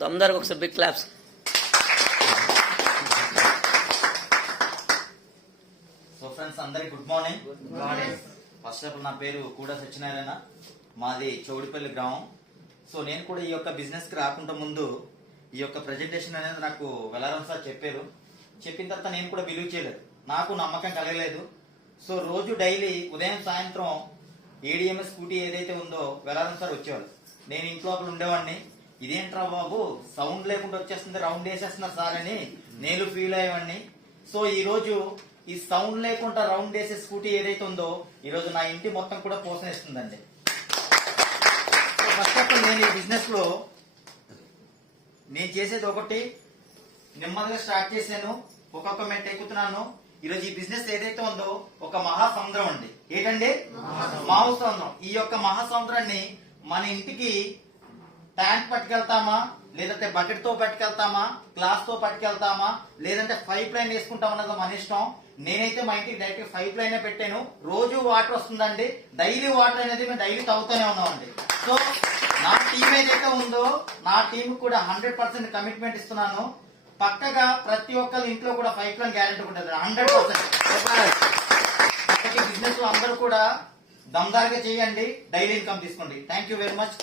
దమ్దార్కి ఒకసారి big claps. So friends అందరికి good morning. First of all నా పేరు కూడా సత్యనారాయణ, మాది చౌడిపల్లి గ్రామం. సో నేను కూడా ఈ యొక్క బిజినెస్ కి రాకుండా ముందు ఈ యొక్క ప్రెజెంటేషన్ అనేది నాకు వెలారం సార్ చెప్పారు. చెప్పిన తర్వాత నేను కూడా బిలీవ్ చేయలేదు, నాకు నమ్మకం కలగలేదు. సో రోజు డైలీ ఉదయం సాయంత్రం ఏడిఎంఎస్ స్కూటీ ఏదైతే ఉందో వెలారం సార్ వచ్చేవాళ్ళు. నేను ఇంట్లో ఉండేవాడిని. ఇదేంట్రా బాబు సౌండ్ లేకుండా వచ్చేస్తుంది, రౌండ్ వేసేస్తున్నారు సార్ అని నేను ఫీల్ అయ్యేవాడిని. సో ఈ రోజు ఈ సౌండ్ లేకుండా రౌండ్ వేసే స్కూటీ ఏదైతే ఉందో ఈ రోజు నా ఇంటి మొత్తం కూడా పోషణిస్తుందండి. ఫస్ట్ ఆఫ్ ఆల్ నేను ఈ బిజినెస్ లో నేను చేసేది ఒకటి, నెమ్మదిగా స్టార్ట్ చేశాను, ఒక్కొక్క మెట్ ఎక్కుతున్నాను. ఈరోజు ఈ బిజినెస్ ఏదైతే ఉందో ఒక మహాసముద్రం అండి. ఏంటండి? మహాసముద్రం. ఈ యొక్క మహాసముద్రాన్ని మన ఇంటికి ట్యాంక్ పట్టుకెళ్తామా, లేదంటే బకెట్ తో పట్టుకెళ్తామా, గ్లాస్ తో పట్టుకెళ్తామా, లేదంటే పైప్ లైన్ వేసుకుంటాం అన్నది మన ఇష్టం. నేనైతే మా ఇంటికి డైరెక్ట్ పైప్ లైన్ పెట్టాను. రోజు వాటర్ వస్తుందండి. డైలీ వాటర్ అనేది మేము డైలీ తాగుతూనే ఉన్నామండి. సో నా టీం ఏదైతే ఉందో నా టీం కూడా 100% కమిట్మెంట్ ఇస్తున్నాను. పక్కగా ప్రతి ఒక్కరి ఇంట్లో కూడా పైప్ లైన్ గ్యారెంటీ ఉంటుంది 100%. బిజినెస్ లో అందరూ కూడా దమ్దారుగా చేయండి, డైలీ ఇన్కమ్ తీసుకోండి. Thank you very much.